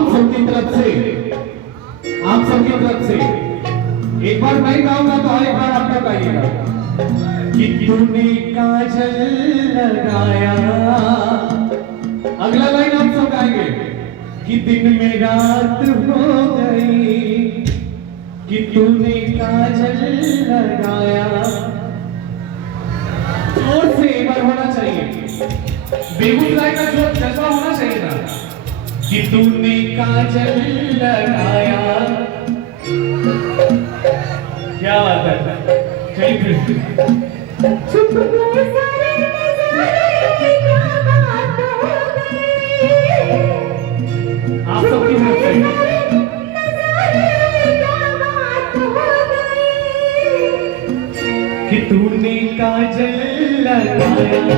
आप सबकी तरफ से, आप सबकी तरफ से एक बार मैं गाऊंगा तो एक बार आप लोग गाइएगा। कि तूने काजल लगाया, अगला लाइन आप सब गाएंगे। कि दिन में रात हो गई, कि तूने काजल लगाया। जोर से एक बार होना चाहिए, बेगूसराय का जो जज्बा होना चाहिए ना। कि तूने काजल लगाया, क्या बात है। चलिए फिर छुप गए सारे नजारे, क्या बात हो गई। आप सबकी तरफ से नजारे, क्या बात हो गई। कि तूने काजल लगाया,